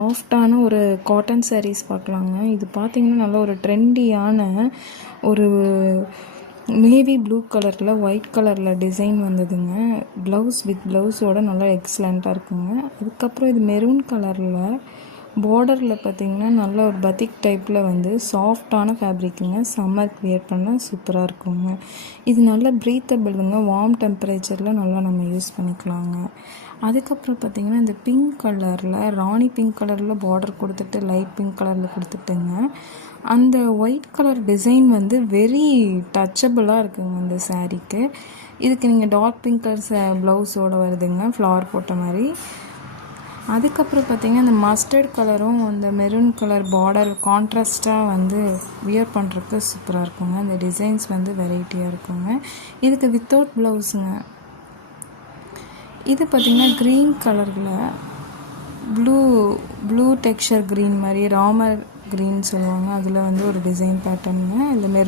சாஃப்டான ஒரு காட்டன் சாரீஸ் பார்க்கலாங்க. இது பார்த்தீங்கன்னா நல்ல ஒரு ட்ரெண்டியான ஒரு நேவி ப்ளூ கலரில் ஒயிட் கலரில் டிசைன் வந்ததுங்க. ப்ளவுஸ் வித் ப்ளவுஸோட நல்லா எக்ஸலண்ட்டாக இருக்குங்க. அதுக்கப்புறம் இது மெரூன் கலரில் பார்டரில் பார்த்திங்கன்னா நல்ல ஒரு பத்திக் டைப்பில் வந்து சாஃப்டான ஃபேப்ரிக்குங்க. சம்மருக்கு வியர் பண்ணால் சூப்பராக இருக்குங்க. இது நல்ல ப்ரீத்தபிளுங்க. வார்ம் டெம்பரேச்சரில் நல்லா நம்ம யூஸ் பண்ணிக்கலாங்க. அதுக்கப்புறம் பார்த்திங்கன்னா இந்த பிங்க் கலரில் ராணி பிங்க் கலரில் பார்டர் கொடுத்துட்டு லைட் பிங்க் கலரில் கொடுத்துட்டுங்க. அந்த ஒயிட் கலர் டிசைன் வந்து வெரி டச்சபிளாக இருக்குங்க இந்த சாரீக்கு. இதுக்கு நீங்கள் டார்க் பிங்க் கலர் ப்ளவுஸோடு வருதுங்க, ஃப்ளவர் போட்ட மாதிரி. அதுக்கப்புறம் பார்த்திங்கன்னா இந்த மஸ்டர்ட் கலரும் இந்த மெரூன் கலர் பார்டர் கான்ட்ராஸ்ட்டாக வந்து வியர் பண்ணுறதுக்கு சூப்பராக இருக்குங்க. இந்த டிசைன்ஸ் வந்து வெரைட்டியாக இருக்குங்க. இதுக்கு வித்தவுட் ப்ளவுஸுங்க. இது பார்த்திங்கன்னா க்ரீன் கலரில் ப்ளூ டெக்ஸ்சர் க்ரீன் மாதிரி ராமர் க்ரீன் சொல்லுவாங்க. அதில் வந்து ஒரு டிசைன் பேட்டர்னுங்க. இதில் மெரூன்